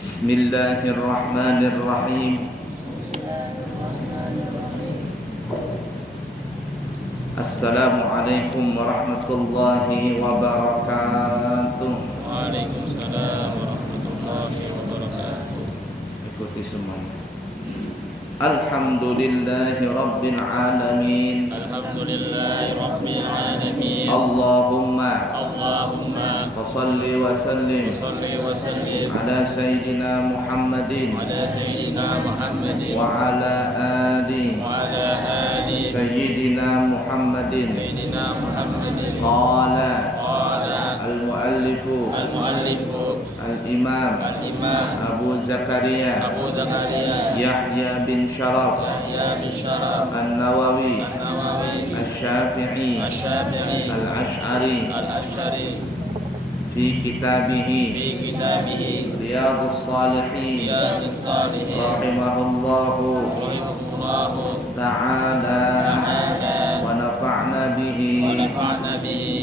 Bismillahirrahmanirrahim. Assalamualaikum warahmatullahi wabarakatuh. Waalaikumsalam warahmatullahi wabarakatuh. Ikuti semuanya. Alhamdulillahi rabbil alamin. Alhamdulillahi rabbil alamin. Allahumma Salli wa sallim ala sayyidina Muhammadin wa ala ali sayyidina Muhammadin. Qala al-muallifu al-imam Abu Zakaria Yahya bin Sharaf An-Nawawi Asy-Syafi'i Al-Ash'ari fi kitabihi Riyadhus Shalihin rahimahullahu ta'ala wa nafa'na bihi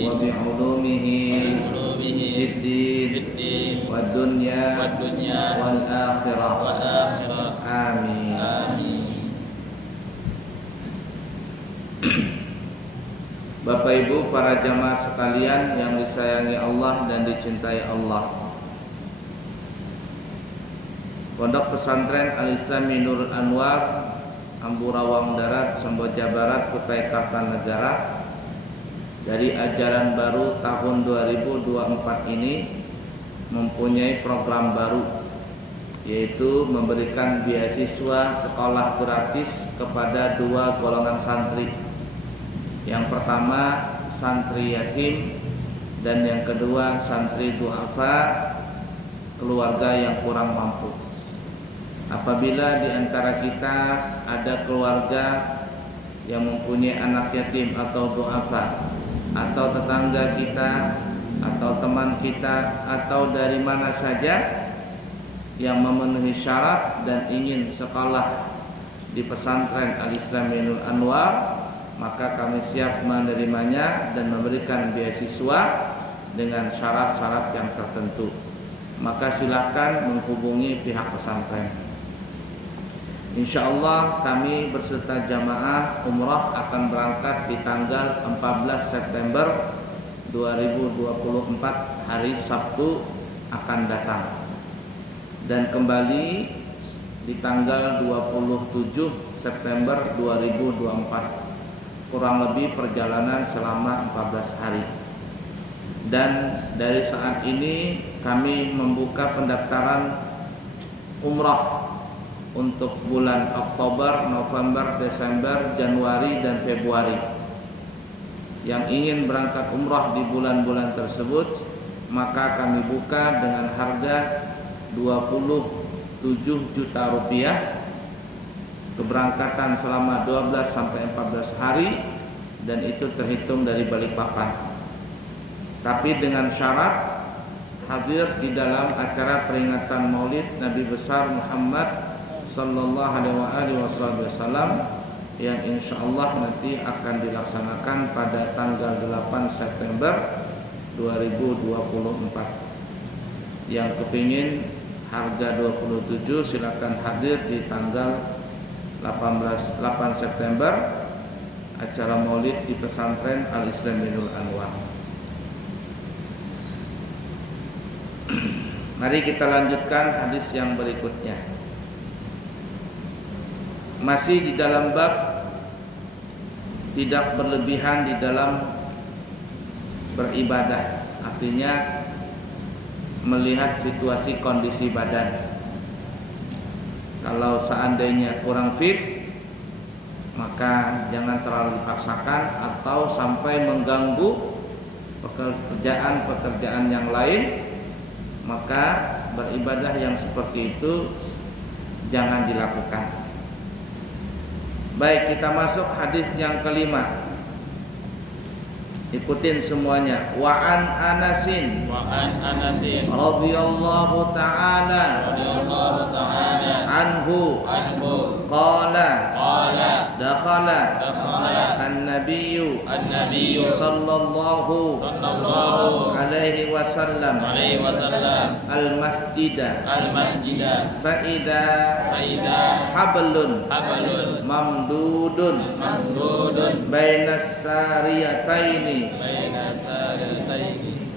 wa bi'ulumihi fid din wad dunya wal akhirah. Amin. Bapak Ibu para jamaah sekalian yang disayangi Allah dan dicintai Allah, Pondok Pesantren Al-Islami Nurul Anwar, Amburawang Darat, Semboja Barat, Kutai Kartanegara, dari ajaran baru tahun 2024 ini mempunyai program baru, yaitu memberikan beasiswa sekolah gratis kepada dua golongan santri. Yang pertama santri yatim dan yang kedua santri du'afa, keluarga yang kurang mampu. Apabila di antara kita ada keluarga yang mempunyai anak yatim atau du'afa, atau tetangga kita atau teman kita atau dari mana saja yang memenuhi syarat dan ingin sekolah di pesantren Al-Islami Nurul Anwar, maka kami siap menerimanya dan memberikan beasiswa dengan syarat-syarat yang tertentu. Maka silakan menghubungi pihak pesantren. Insyaallah kami berserta jamaah umrah akan berangkat di tanggal 14 September 2024 hari Sabtu akan datang, dan kembali di tanggal 27 September 2024. Kurang lebih perjalanan selama 14 hari. Dan dari saat ini kami membuka pendaftaran umrah untuk bulan Oktober, November, Desember, Januari, dan Februari. Yang ingin berangkat umrah di bulan-bulan tersebut, maka kami buka dengan harga 27 juta rupiah, keberangkatan selama 12 sampai 14 hari, dan itu terhitung dari Balikpapan. Tapi dengan syarat hadir di dalam acara peringatan Maulid Nabi besar Muhammad sallallahu alaihi wasallam yang insyaallah nanti akan dilaksanakan pada tanggal 8 September 2024. Yang kepingin harga 27 silakan hadir di tanggal 8 September acara Maulid di pesantren Al-Islami Nurul Anwar. Mari kita lanjutkan hadis yang berikutnya. Masih di dalam bab tidak berlebihan di dalam beribadah, artinya melihat situasi kondisi badan. Kalau seandainya kurang fit, maka jangan terlalu dipaksakan atau sampai mengganggu pekerjaan yang lain, maka beribadah yang seperti itu jangan dilakukan. Baik, kita masuk hadis yang kelima. Ikutin semuanya. Wa an Anasin radhiyallahu ta'ala anhu qala dakhala an-nabiyyu sallallahu alaihi wasallam al-masjida fa idza hablun mamdudun bainas sariyataini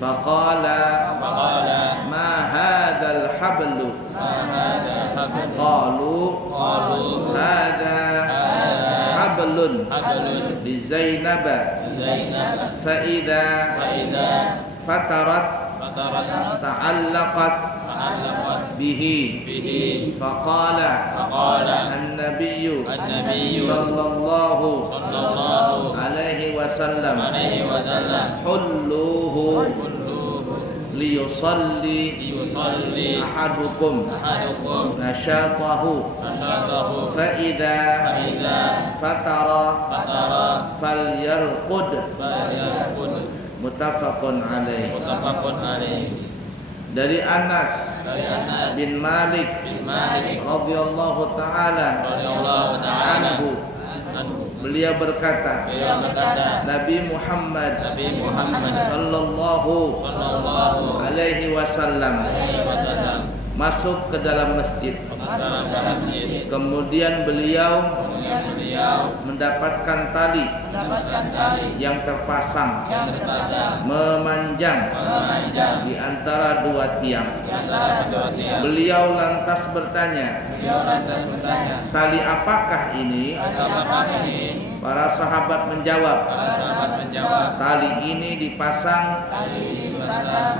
faqala ma hadzal hablu qalu hadza hablun li Zainab fa idza fatarat ta'allaqat bihi faqala an-nabiyyu sallallahu alaihi wasallam hulluhu liyusalli ahadukum nashatahu fa idza fatara falyarqud muttafaqun alaihi. Dari Anas bin Malik radhiyallahu taala anhu, beliau berkata, Nabi Muhammad sallallahu alaihi wasallam masuk ke dalam masjid. Kemudian beliau mendapatkan tali yang terpasang memanjang di antara dua tiang. Beliau lantas bertanya, tali apakah ini? Para sahabat menjawab, tali ini dipasang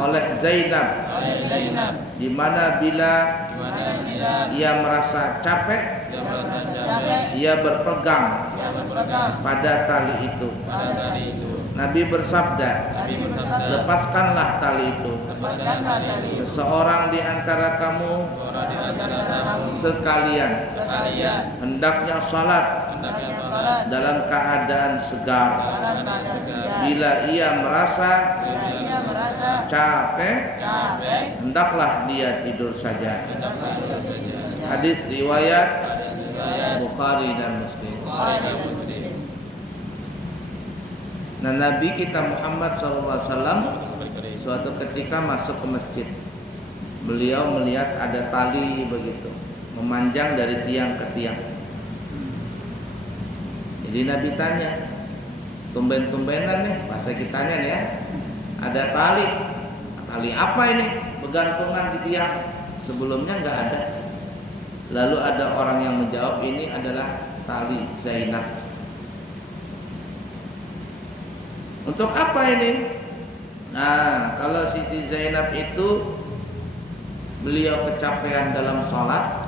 oleh Zainab, di mana bila ia merasa capek, ia berpegang pada tali itu. Nabi bersabda, lepaskanlah tali itu. Seseorang di antara kamu sekalian hendaknya salat dalam keadaan segar. Bila ia merasa capek, hendaklah dia tidur saja. Hadis riwayat Bukhari dan Muslim. Nah, Nabi kita Muhammad SAW suatu ketika masuk ke masjid, beliau melihat ada tali begitu memanjang dari tiang ke tiang. Jadi Nabi tanya, tumben-tumbenan nih, bahasa kitanya nih ya, ada tali apa ini bergantungan di tiang, sebelumnya nggak ada. Lalu ada orang yang menjawab, ini adalah tali Zainab. Untuk apa ini? Nah, kalau Siti Zainab itu beliau kecapean dalam sholat,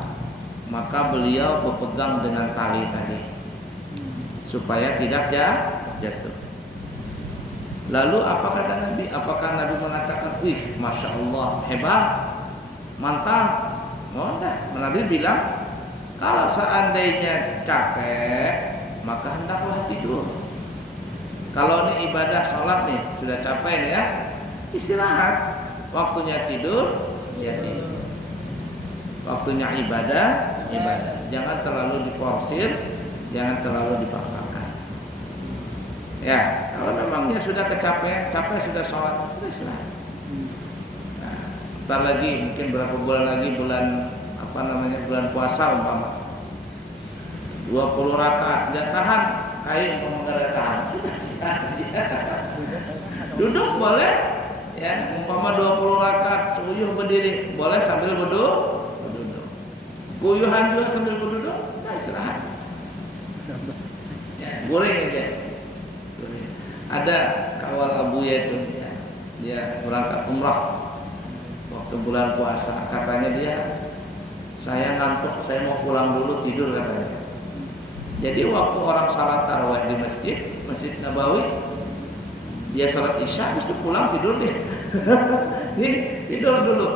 maka beliau berpegang dengan tali tadi supaya tidak jatuh. Lalu apa kata Nabi? Apakah Nabi mengatakan, wih, masya Allah, hebat, mantap? Oh, enggak. Nabi bilang, kalau seandainya capek, maka hendaklah tidur. Kalau ini ibadah sholat nih, sudah capek nih ya, istirahat. Waktunya tidur, ya tidur. Waktunya ibadah. Jangan terlalu diporsir, jangan terlalu dipaksakan. Ya, kalau memangnya sudah kecapean, capek sudah sholat, istirahat. Nah, ntar lagi mungkin berapa bulan lagi, bulan puasa umpama 20 rakaat, nggak tahan, kayak umpama tahan, sudah istirahat aja. Duduk boleh, ya, umpama 20 rakaat, suyuh berdiri, boleh sambil berduduk. Guyuhan juga sambil berduduk, nah istirahat. Ya, goreng aja. Ada kawal Abuya itu, ya, dia berangkat umrah waktu bulan puasa. Katanya dia, saya ngantuk, saya mau pulang dulu, tidur katanya. Jadi waktu orang salat tarawih di Masjid Nabawi, dia salat isya, habis itu pulang tidur dia. Tidur dulu.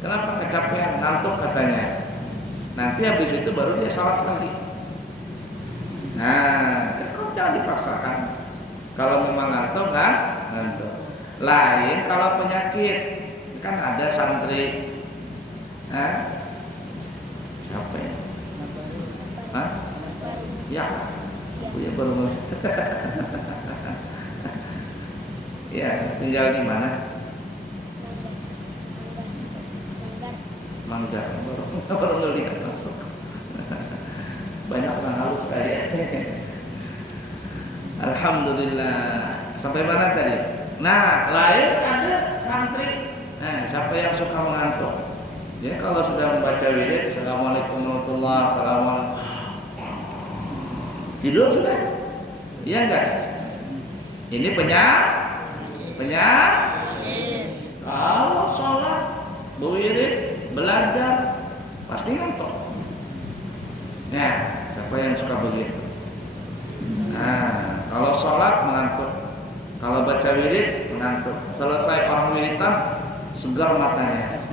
Kenapa? Kecapean, ngantuk katanya. Nanti habis itu baru dia salat lagi. Nah, kau jangan dipaksakan. Kalau memang ngantuk kan, ngantuk. Lain kalau penyakit, kan ada santri Capek. Hah? Ya. Ya baru mulai. Ya, tinggal di mana? Manggar. Baru ngelihat masuk. Banyak orang halus kayak. Alhamdulillah. Sampai mana tadi? Nah, lain ada santri. Nah, siapa yang suka mengantuk? Jadi kalau sudah membaca wirid, Assalamualaikum warahmatullahi wabarakatuh, tidur sudah? Iya enggak? Ini penyakit. Kalau sholat, berwirid, belajar, pasti ngantuk. Nah, siapa yang suka begitu? Nah, kalau sholat mengantuk, kalau baca wirid mengantuk. Selesai orang wiridan, segar matanya.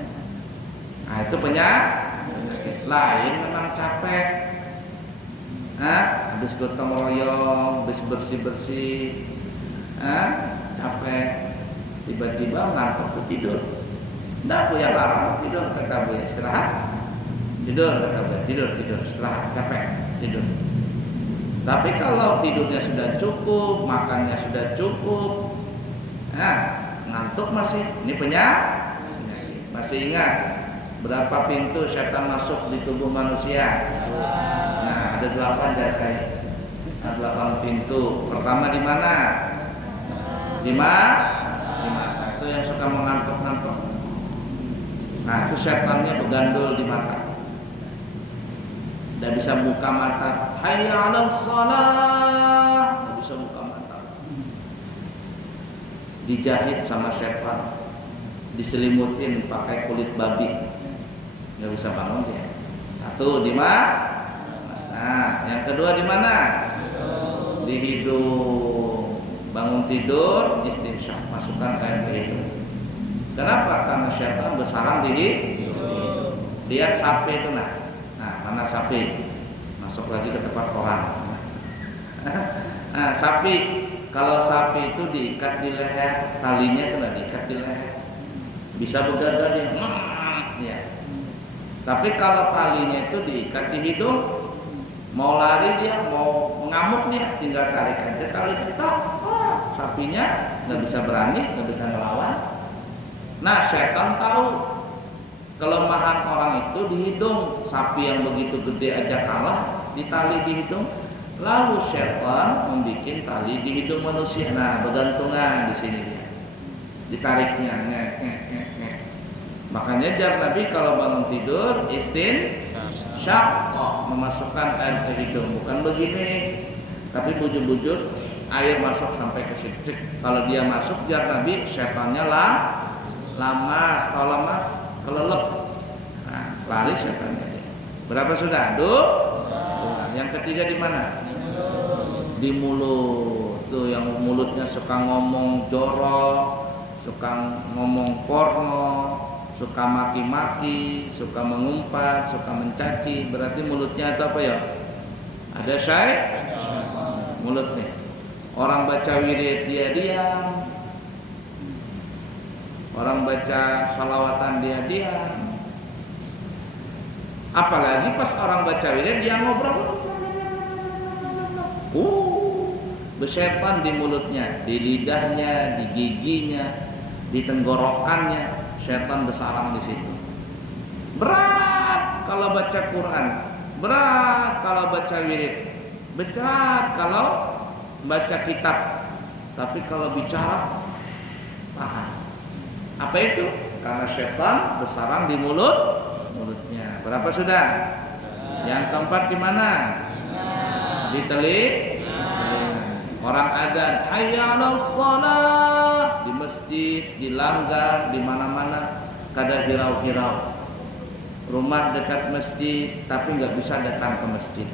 Nah, itu penyakit. Lain memang capek. Habis gotong royong, habis bersih-bersih, capek. Tiba-tiba ngantuk tuh tidur. Nggak punya larang tidur, kata Bu, istirahat. Tidur, kata Bu, tidur, istirahat, capek, tidur. Tapi kalau tidurnya sudah cukup, makannya sudah cukup, ngantuk masih, ini penyakit. Masih ingat berapa pintu setan masuk di tubuh manusia? Nah, ada 8 jakai. Ada 8 pintu. Pertama di mana? Di mata. Itu yang suka mengantuk-ngantuk. Nah, itu setannya bergandul di mata. Tidak bisa buka mata. Hayya 'alas shalah. Tidak bisa buka mata. Dijahit sama setan, diselimutin pakai kulit babi, nggak bisa bangun dia. Satu di mana? Nah, yang kedua di mana? Di hidung. Bangun tidur, istinsyak, masukkan air ke hidung. Kenapa? Karena setan bersarang di hidung. Lihat sapi itu nah. Mana sapi? Masuk lagi ke tempat orang. Nah, sapi, kalau sapi itu diikat di leher, talinya itu diikat di leher, bisa begadang dia. Ya. Tapi kalau talinya itu diikat di hidung, mau lari dia, mau mengamuk dia, tinggal tarik aja tali ketok. Sapinya nggak bisa berani, nggak bisa melawan. Nah, setan tahu kelemahan orang itu di hidung. Sapi yang begitu gede aja kalah ditali di hidung. Lalu setan membuat tali di hidung manusia. Nah, bergantungan di sini dia. Ditariknya. Makanya jar Nabi kalau bangun tidur istinsyak, memasukkan air ke hidung. Bukan begini, tapi bujur-bujur air masuk sampai ke situ. Kalau dia masuk jar Nabi, setannya lamas. Kalau lamas kelelep. Nah, lari setannya dia. Berapa sudah? Dua. Yang ketiga di mana? Di mulut. Tuh yang mulutnya suka ngomong jorok, suka ngomong porno, suka maki-maki, suka mengumpat, suka mencaci. Berarti mulutnya itu apa ya? Ada syaitan. Mulutnya. Orang baca wirid dia diam. Orang baca salawatan dia diam. Apalagi pas orang baca wirid dia ngobrol. Bersetan di mulutnya, di lidahnya, di giginya, di tenggorokannya. Setan bersarang di situ. Berat kalau baca Quran, berat kalau baca wirid, berat kalau baca kitab. Tapi kalau bicara tahan. Apa itu? Karena setan bersarang di mulutnya. Berapa sudah? Yang keempat di mana? Di telinga. Orang adzan, hayya 'alas shalah, di masjid, di langgar, di mana-mana kada hirau-hirau. Rumah dekat masjid tapi nggak bisa datang ke masjid.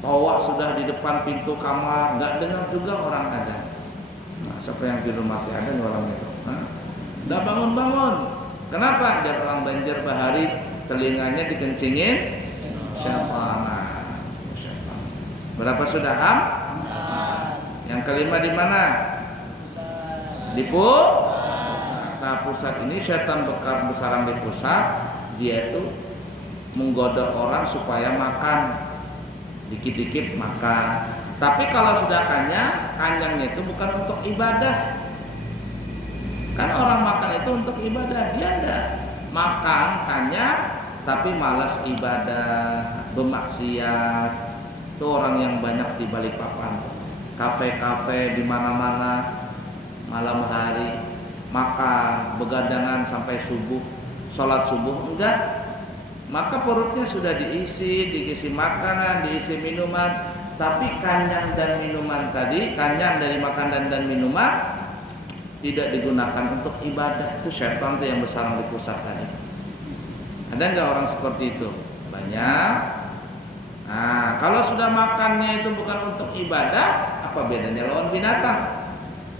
Tawak sudah di depan pintu kamar, nggak dengar juga orang adzan. Nah, siapa yang tidur mati adzan orang itu? Nggak bangun-bangun. Kenapa? Dia orang Banjar Bahari, telinganya dikencingin syaitan. Berapa sudah Yang kelima di mana? Di pusat. Nah, pusat ini setan bersarang di pusat. Dia itu menggoda orang supaya makan, dikit-dikit makan. Tapi kalau sudah kenyang, kenyangnya itu bukan untuk ibadah. Kan orang makan itu untuk ibadah, dia enggak makan kenyang tapi malas ibadah, bermaksiat. Itu orang yang banyak di Balikpapan. Kafe-kafe di mana-mana malam hari makan, begadangan sampai subuh, sholat subuh enggak. Maka perutnya sudah diisi makanan, diisi minuman, tapi kanyang dan minuman tadi, kanyang dari makanan dan minuman tidak digunakan untuk ibadah. Itu syaitan tuh yang bersarang di pusat tadi. Ada enggak orang seperti itu? Banyak. Nah, kalau sudah makannya itu bukan untuk ibadah, apa bedanya lawan binatang?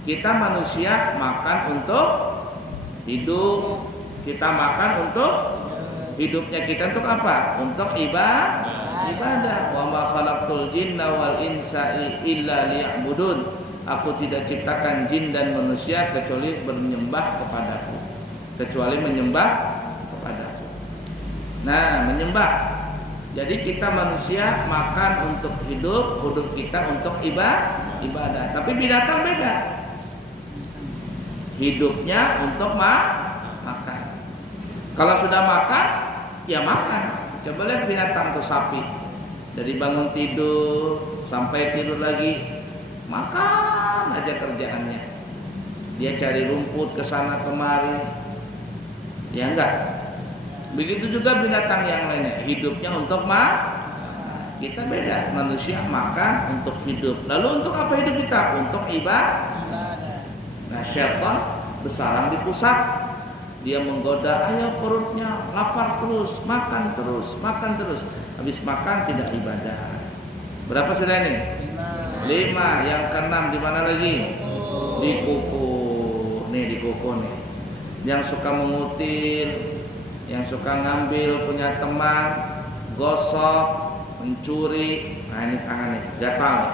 Kita manusia makan untuk hidup, kita makan untuk hidupnya kita untuk apa? Untuk ibadah. Wa ma khalaqtul jinna wal insa illa liya'budun. Aku tidak ciptakan jin dan manusia kecuali menyembah kepadaku. Nah, menyembah. Jadi kita manusia makan untuk hidup, hidup kita untuk ibadah. Tapi binatang beda. Hidupnya untuk makan. Kalau sudah makan, ya makan. Coba lihat binatang tuh, sapi. Dari bangun tidur sampai tidur lagi, makan aja kerjaannya. Dia cari rumput ke sana kemari. Ya enggak? Begitu juga binatang yang lainnya, hidupnya untuk kita beda. Manusia makan untuk hidup. Lalu untuk apa hidup kita? Untuk ibadah. Nah, syaitan bersarang di pusat. Dia menggoda, ayo perutnya lapar terus, makan terus. Habis makan tidak ibadah. Berapa sudah ini? 5. Yang keenam di mana lagi? Di kuku. Nih di kuku nih. Yang suka mengutil, yang suka ngambil punya teman, gosok, mencuri. Nah, ini tangan nih, gatal nih.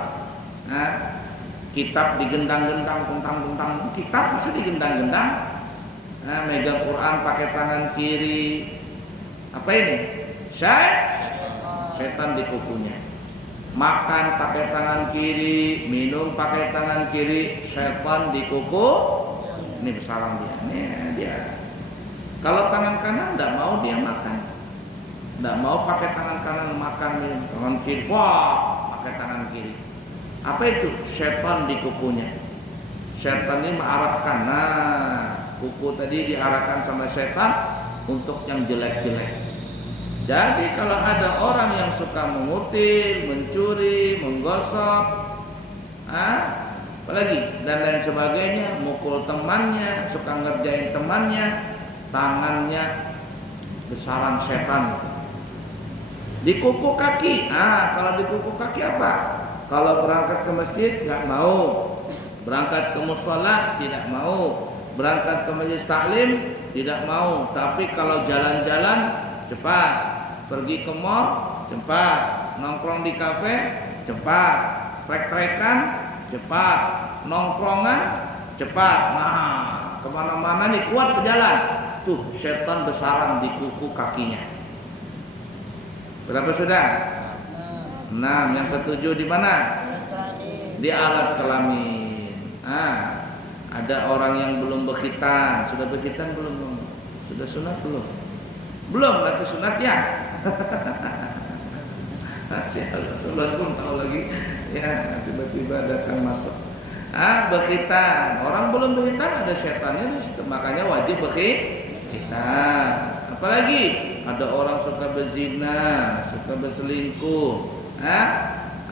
Nah, kitab digendang-gendang, tentang kitab masa digendang-gendang. Nah, megang Quran pakai tangan kiri. Apa ini? Setan di kukunya. Makan pakai tangan kiri, minum pakai tangan kiri, setan di kuku. Ini bersarang dia. Nih dia. Kalau tangan kanan tidak mau dia makan, tidak mau pakai tangan kanan makan, tangan kiri, wah pakai tangan kiri. Apa itu? Setan di kukunya. Setan ini mengarahkan. Nah, kuku tadi diarahkan sama setan untuk yang jelek-jelek. Jadi kalau ada orang yang suka mengutil, mencuri, menggosok, apalagi dan lain sebagainya, mukul temannya, suka ngerjain temannya, tangannya bersarang setan itu. Di kuku kaki. Kalau di kuku kaki apa? Kalau berangkat ke masjid nggak mau, berangkat ke mushola tidak mau, berangkat ke majelis taklim tidak mau. Tapi kalau jalan-jalan cepat, pergi ke mall cepat, nongkrong di kafe cepat, trek-trekan cepat, nongkrongan cepat. Nah, kemana-mana nih kuat berjalan. Tuh setan bersarang di kuku kakinya. Berapa sudah? 6. Yang ketujuh di mana? Di alat kelamin. Ada orang yang belum berkhitan. Sudah berkhitan belum? Sudah sunat belum? Belum, nanti sunat ya. Sunat pun tahu lagi. Ya, tiba-tiba datang masuk. Berkhitan. Orang belum berkhitan ada setannya di situ. Makanya wajib berkhitan. Apalagi ada orang suka berzina, suka berselingkuh.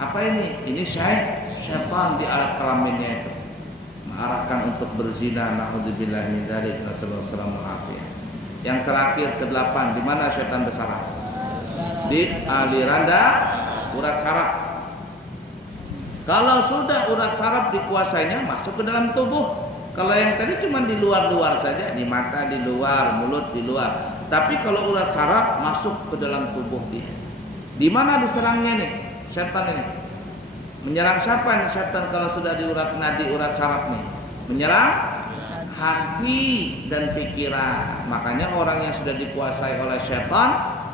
Apa ini? Ini syaitan di alat kelaminnya itu. Mengarahkan untuk berzina. Na'udzubillah min dzalik. Nasallallahu alaihi. Yang terakhir ke-8, di mana syaitan bersarang? Di aliran urat saraf. Kalau sudah urat saraf dikuasainya, masuk ke dalam tubuh. Kalau yang tadi cuma di luar-luar saja, di mata di luar, mulut di luar. Tapi kalau urat saraf masuk ke dalam tubuh dia. Di mana diserangnya nih setan ini? Menyerang siapa nih setan kalau sudah di urat nadi, urat saraf nih? Menyerang hati dan pikiran. Makanya orang yang sudah dikuasai oleh setan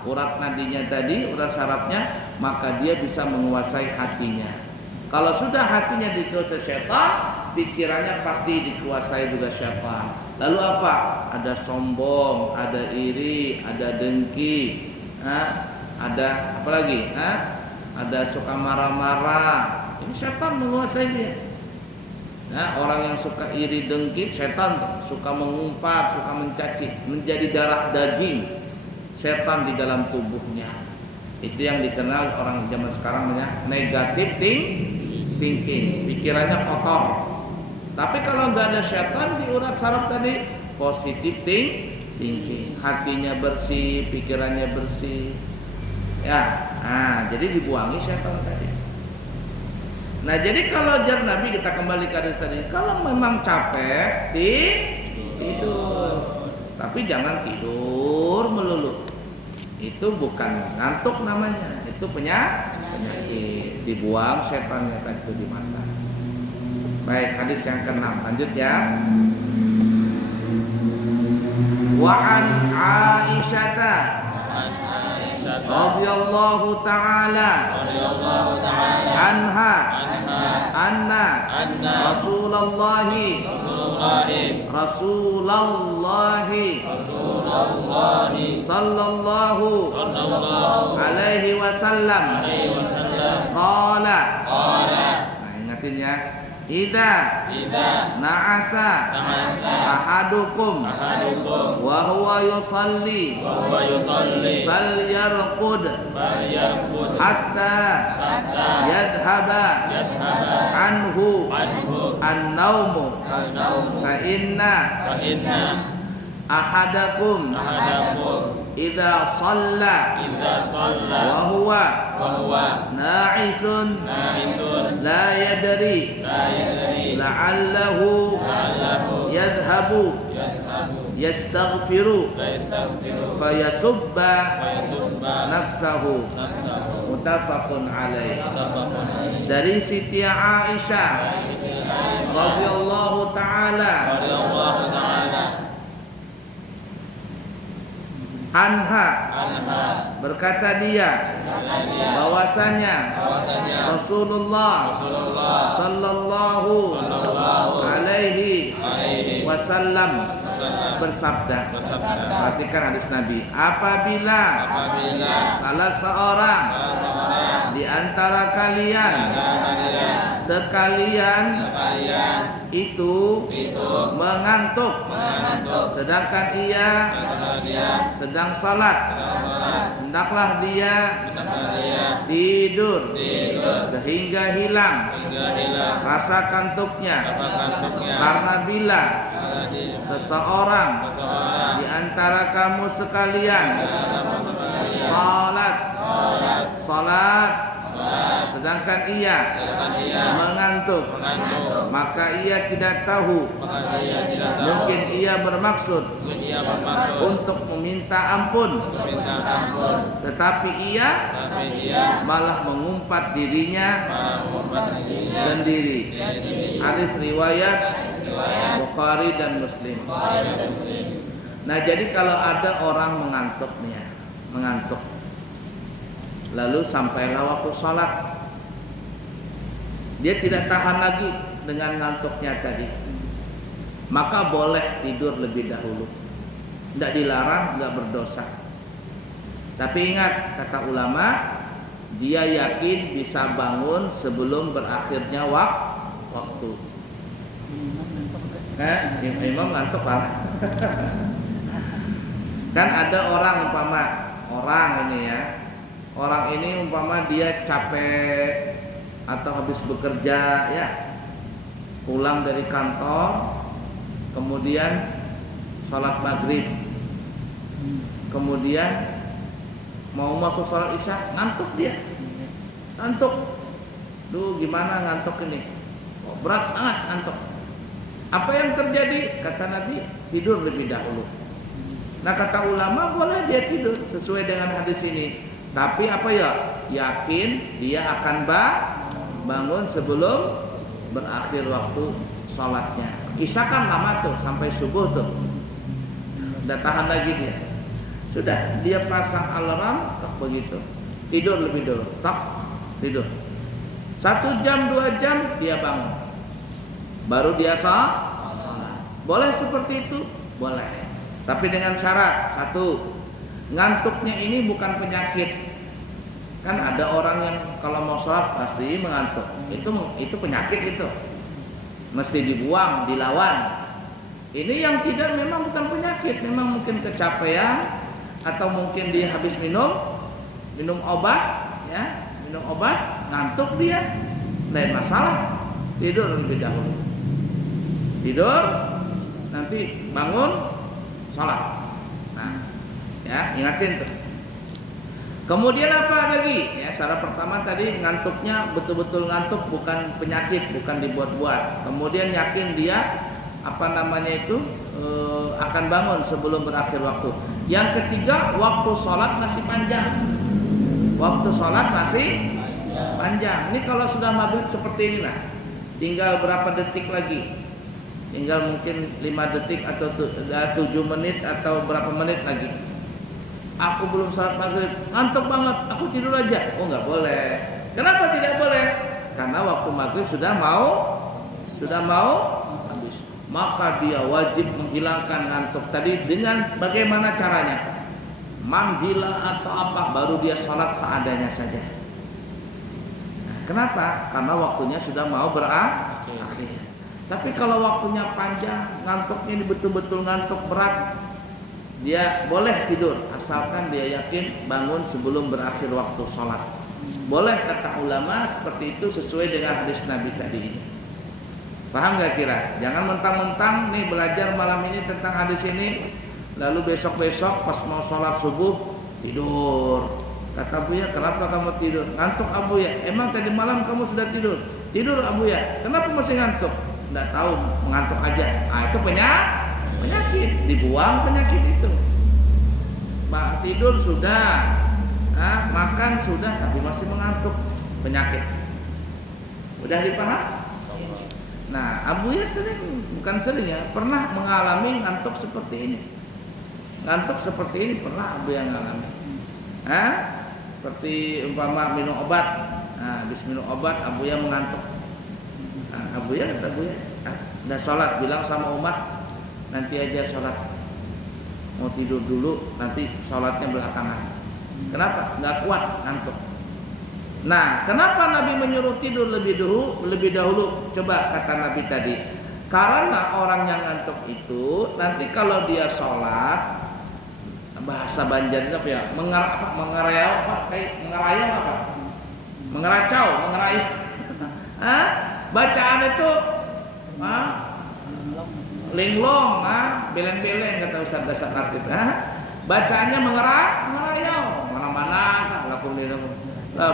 urat nadinya tadi, urat sarafnya, maka dia bisa menguasai hatinya. Kalau sudah hatinya dikuasai syaitan, pikirannya pasti dikuasai juga syaitan. Lalu apa? Ada sombong, ada iri, ada dengki, ada apa lagi? Ada suka marah-marah. Ini syaitan menguasai dia. Nah, orang yang suka iri dengki, setan suka mengumpat, suka mencaci, menjadi darah daging setan di dalam tubuhnya. Itu yang dikenal orang zaman sekarang namanya negative thinking, pikirannya kotor. Tapi kalau nggak ada setan di urat saraf tadi, positive thinking, hatinya bersih, pikirannya bersih. Ya, jadi dibuangi setan tadi. Nah, jadi kalau ajar Nabi, kita kembali ke hadis tadi, kalau memang capek tidur, tapi jangan tidur melulu. Itu bukan ngantuk namanya, itu penyakit. Dibuang setannya tadi itu di mata. Baik, hadis yang ke-6, lanjut ya. Wa an Aisyah radhiyallahu ta'ala anha anna Rasulullah sallallahu alaihi wasallam qala. Nah, ingatin ya. Idza na'asa ahadukum wa huwa yusalli falyarqud hatta yadhhaba anhu an-nawmu fa inna ahadakum idza shalla wa huwa na'isun la yadri la'allahu yadhhabu yastaghfiru fayasubba nafsahu. Muttafaqun alaih. Dari Siti Aisyah radhiyallahu ta'ala anha, berkata dia bahwasanya Rasulullah sallallahu alaihi wasallam bersabda. Perhatikan hadis Nabi, apabila salah seorang di antara kalian sekalian itu mengantuk sedangkan ia sedang salat, hendaklah dia tidur sehingga hilang rasa kantuknya. Karena bila seseorang di antara kamu sekalian salat sedangkan ia mengantuk, maka ia tidak tahu, mungkin ia bermaksud untuk meminta ampun, tetapi ia malah mengumpat dirinya sendiri. Hadis riwayat Bukhari dan Muslim. Nah, jadi kalau ada orang mengantuk nih ya, mengantuk, lalu sampailah waktu sholat, dia tidak tahan lagi dengan ngantuknya tadi, maka boleh tidur lebih dahulu. Tidak dilarang, tidak berdosa. Tapi ingat, kata ulama, dia yakin bisa bangun sebelum berakhirnya waktu. Imam ngantuk lah. Kan ada orang ini umpama dia capek atau habis bekerja ya, pulang dari kantor, kemudian sholat maghrib, kemudian mau masuk sholat isya, ngantuk dia, ngantuk. Duh, gimana ngantuk ini? Oh, berat banget ngantuk. Apa yang terjadi? Kata Nabi, tidur lebih dahulu. Nah, kata ulama boleh dia tidur sesuai dengan hadis ini. Tapi apa ya? Yakin dia akan bangun sebelum berakhir waktu sholatnya. Isya kan lama tuh, sampai subuh tuh. Udah tahan lagi dia. Sudah, dia pasang alarm, tak begitu. Tidur lebih dulu, tak tidur. 1 jam 2 jam dia bangun. Baru dia salat. Boleh seperti itu? Boleh. Tapi dengan syarat, 1, ngantuknya ini bukan penyakit. Kan ada orang yang kalau mau sholat pasti mengantuk. Itu penyakit itu. Mesti dibuang, dilawan. Ini yang tidak memang bukan penyakit, memang mungkin kecapean atau mungkin dia habis minum obat, ya, minum obat, ngantuk dia, lain masalah. Tidur lebih dahulu. Tidur, nanti bangun, sholat. Nah, ya, ingatin tuh. Kemudian apa lagi? Ya, syarat pertama tadi ngantuknya betul-betul ngantuk, bukan penyakit, bukan dibuat-buat. Kemudian yakin dia akan bangun sebelum berakhir waktu. Yang ketiga, waktu sholat masih panjang. Waktu sholat masih panjang. Ini kalau sudah maghrib seperti ini lah, tinggal berapa detik lagi? Tinggal mungkin 5 detik atau 7 menit atau berapa menit lagi. Aku belum sholat maghrib, ngantuk banget, aku tidur aja. Oh, nggak boleh. Kenapa tidak boleh? Karena waktu maghrib sudah mau habis. Maka dia wajib menghilangkan ngantuk tadi dengan bagaimana caranya? Manggila atau apa, baru dia sholat seadanya saja. Nah, kenapa? Karena waktunya sudah mau berakhir. Tapi kalau waktunya panjang, ngantuknya ini betul-betul ngantuk berat, dia boleh tidur asalkan dia yakin bangun sebelum berakhir waktu sholat. Boleh kata ulama seperti itu sesuai dengan hadis Nabi tadi ini. Paham gak kira? Jangan mentang-mentang nih belajar malam ini tentang hadis ini, lalu besok-besok pas mau sholat subuh tidur. Kata Buya, kenapa kamu tidur? Ngantuk Abuya. Emang tadi malam kamu sudah tidur? Tidur Abuya. Kenapa masih ngantuk? Nggak tahu, mengantuk aja. Nah, itu penyakit. Dibuang penyakit itu. Tidur sudah, makan sudah, tapi masih mengantuk, penyakit. Udah dipaham? Nah, Abuya bukan sering ya, pernah mengalami ngantuk seperti ini. Ngantuk seperti ini pernah Abuya ngalami. Seperti umpama minum obat. Nah, habis minum obat Abuya mengantuk. Nah, Abuya kata Abuya, udah sholat, bilang sama umat, nanti aja sholat. Mau tidur dulu, nanti sholatnya belakangan. Kenapa? Nggak kuat ngantuk. Nah, kenapa Nabi menyuruh tidur lebih dahulu? Coba kata Nabi tadi, karena orang yang ngantuk itu nanti kalau dia sholat, bahasa Banjarnya apa ya? Mengerayau. Bacaan itu linglong, beleng-beleng kata Ustaz dasar arti. Bacaannya mengerayau, mana-mana lakum dinakum. La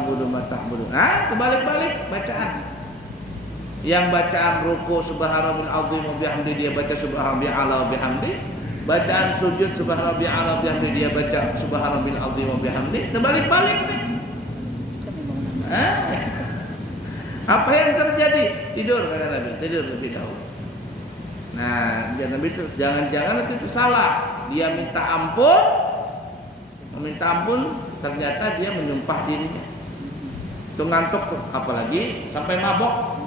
budu matah budu. Kebalik-balik bacaan. Yang bacaan ruku subhanallahil azim wa bihamdi dia baca subhanallah wa bihamdi. Bacaan sujud subhanallah wa bihamdi dia baca subhanallahil azim wa bihamdi. Terbalik-balik nih. Apa yang terjadi? Tidur kata Nabi, tidur lebih dahulu. Nah, Nabi itu jangan-jangan itu salah. Dia minta ampun, ternyata dia menyumpah dirinya. Itu ngantuk tuh, apalagi sampai mabok.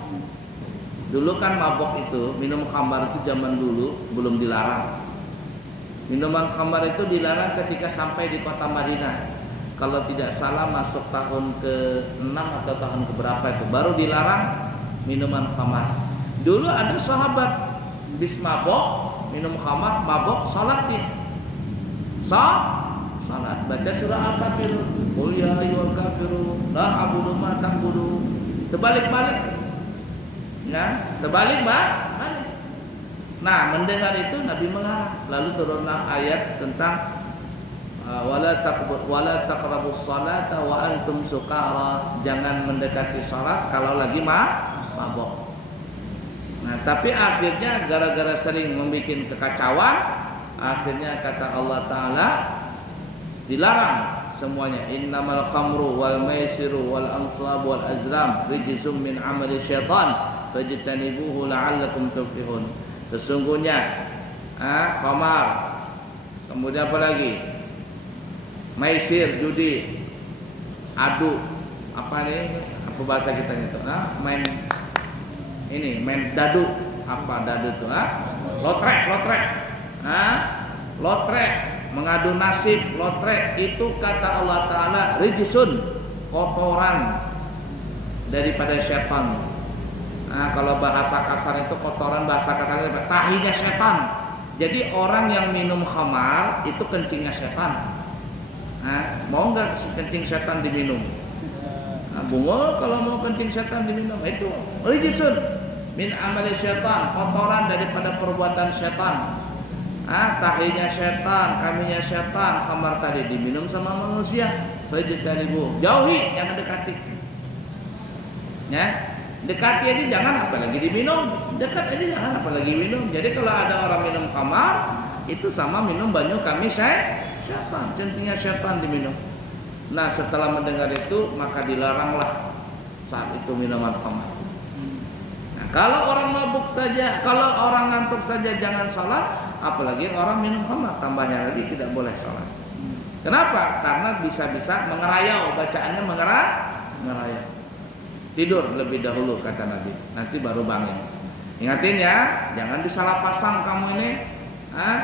Dulu kan mabok itu, minum khamar itu zaman dulu belum dilarang. Minuman khamar itu dilarang ketika sampai di kota Madinah. Kalau tidak salah masuk tahun ke-6 atau tahun ke-berapa itu baru dilarang minuman khamar. Dulu ada sahabat bis mabok, minum khamar, mabok, salat dia. Salat baca surah Al-Kafirun. Qul ya ayyuhal kafirun la a'budu ma ta'budun. Terbalik-balik. Ya, terbalik balik. Nah, mendengar itu Nabi melarang. Lalu turunlah ayat tentang wala taqrabus salata wa antum sukara. Jangan mendekati salat kalau lagi mabok. Nah, tapi akhirnya gara-gara sering membuat kekacauan, akhirnya kata Allah Ta'ala dilarang semuanya. Innamal khamru wal maisiru wal ansab wal azlam rijzum min amali syaitan fajtanibuhu la'allakum tuflihun. Sesungguhnya khamar, Kemudian apa lagi? Maisir, judi, adu, apa nih? Apa bahasa kita itu? Main dadu. Apa dadu itu? Lotrek. Lotrek, mengadu nasib, lotrek itu kata Allah Ta'ala rijsun, kotoran daripada setan. Kalau bahasa kasar itu kotoran, bahasa kasar tahinya setan. Jadi orang yang minum khamar itu kencingnya setan. Mau nggak kencing setan diminum? Bungo kalau mau kencing setan diminum itu rijsun min amali setan, kotoran daripada perbuatan setan. Tahinya setan, kaminya setan, khamar tadi diminum sama manusia. Fajtanibu, jauhi, jangan dekati. Ya, dekati aja jangan, apalagi diminum. Dekat aja jangan, apalagi minum. Jadi kalau ada orang minum khamar, itu sama minum banyu kami setan, centingnya setan diminum. Nah, setelah mendengar itu maka dilaranglah saat itu minuman khamar. Nah, kalau orang mabuk saja, kalau orang ngantuk saja jangan salat, apalagi orang minum khamar, tambahnya lagi tidak boleh salat. Kenapa? Karena bisa-bisa mengerayau, bacaannya mengerayau. Tidur lebih dahulu kata Nabi, nanti baru bangun. Ingatin ya, jangan disalah pasang kamu ini.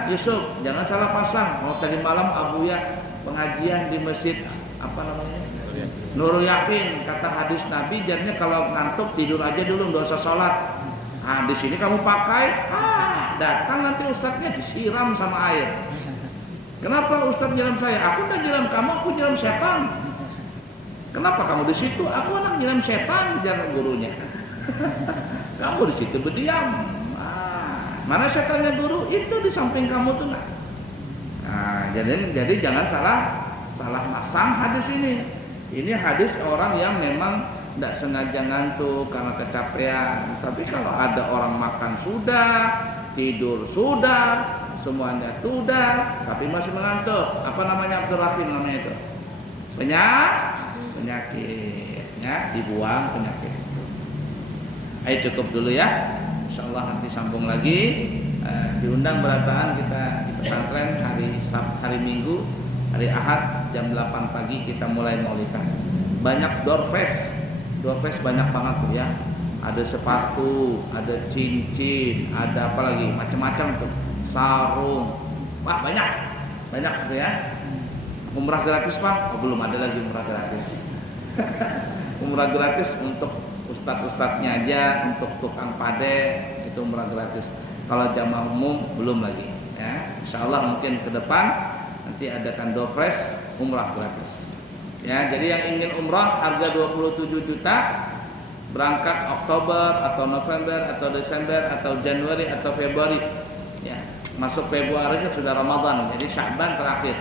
Yusuf, jangan salah pasang. Tadi malam Abuya pengajian di masjid apa namanya? Nurul Yakin. Kata hadis Nabi, jadinya kalau ngantuk tidur aja dulu, nggak usah sholat. Di sini kamu pakai, datang nanti ustadznya disiram sama air. Kenapa ustadz nyiram saya? Aku nggak nyiram kamu, aku nyiram setan. Kenapa kamu di situ? Aku anak nyiram setan, bicara gurunya. Kamu di situ berdiam. Mana setannya guru? Itu di samping kamu tuh nak. Jadi jangan salah masang hadis ini. Ini hadis orang yang memang tidak sengaja ngantuk karena kecapean. Tapi kalau ada orang makan sudah, tidur sudah, semuanya sudah, tapi masih mengantuk. Apa namanya Abdul Rahim namanya itu? Penyakit. Ya, dibuang penyakit itu. Ayo cukup dulu ya. Insyaallah nanti sambung lagi. Diundang berataan kita di pesantren hari Minggu, hari Ahad jam 8 pagi kita mulai maulidan. Banyak doorfest banyak banget tuh ya. Ada sepatu, ada cincin, ada apa lagi macam-macam tuh, sarung. Wah banyak tuh ya. Umrah gratis Bang? Belum ada lagi umrah gratis. Umrah gratis untuk ustadz-ustadznya aja, untuk tukang pade itu umrah gratis. Kalau jamaah umum belum lagi ya. Insyaallah mungkin ke depan nanti adakan doorfest umrah gratis. Ya, jadi yang ingin umrah harga 27 juta, berangkat Oktober atau November atau Desember atau Januari atau Februari. Ya, masuk Februari sudah Ramadan, jadi Sya'ban terakhir.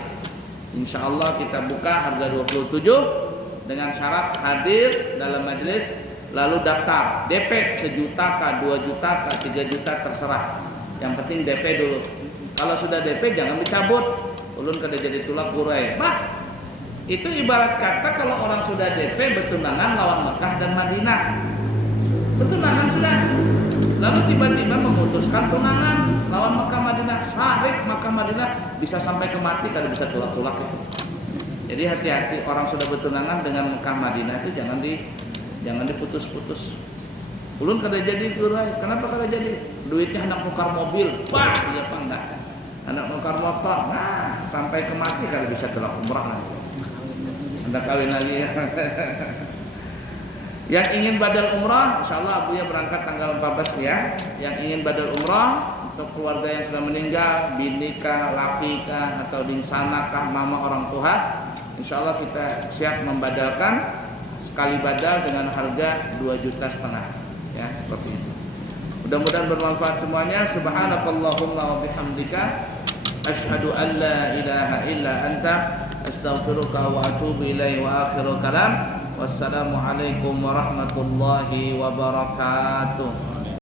Insyaallah kita buka harga 27 dengan syarat hadir dalam majelis. Lalu daftar DP 1 juta kah, 2 juta kah, 3 juta terserah. Yang penting DP dulu. Kalau sudah DP jangan dicabut. Ulun kada jadi tulak gurai. Itu ibarat kata kalau orang sudah DP bertunangan lawan Mekah dan Madinah. Bertunangan sudah. Lalu tiba-tiba memutuskan tunangan lawan Mekah Madinah, syahid Mekah Madinah, bisa sampai ke mati kada bisa tulak-tulak itu. Jadi hati-hati orang sudah bertunangan dengan Mekah Madinah itu jangan diputus-putus. Ulun kada jadi gurai. Kenapa kada jadi? Duitnya hendak nukar mobil. Wah, iya Pak enggak. Hendak nukar motor. Nah, sampai ke mati kada bisa tulak umrah nanti. Hendak kawin lagi ya. Yang ingin badal umrah, insyaallah Abuya berangkat tanggal 14 ya. Yang ingin badal umrah untuk keluarga yang sudah meninggal, bini kah, laki kah, atau dinsana kah, mama orang tua, insyaallah kita siap membadalkan. Sekali badal dengan harga 2,5 juta ya, seperti itu. Mudah-mudahan bermanfaat semuanya. Subhanakallahumma wa bihamdika asyhadu an la ilaha illa anta astaghfiruka wa atubu ilaihi wa akhiru kalam. Wassalamualaikum warahmatullahi wabarakatuh.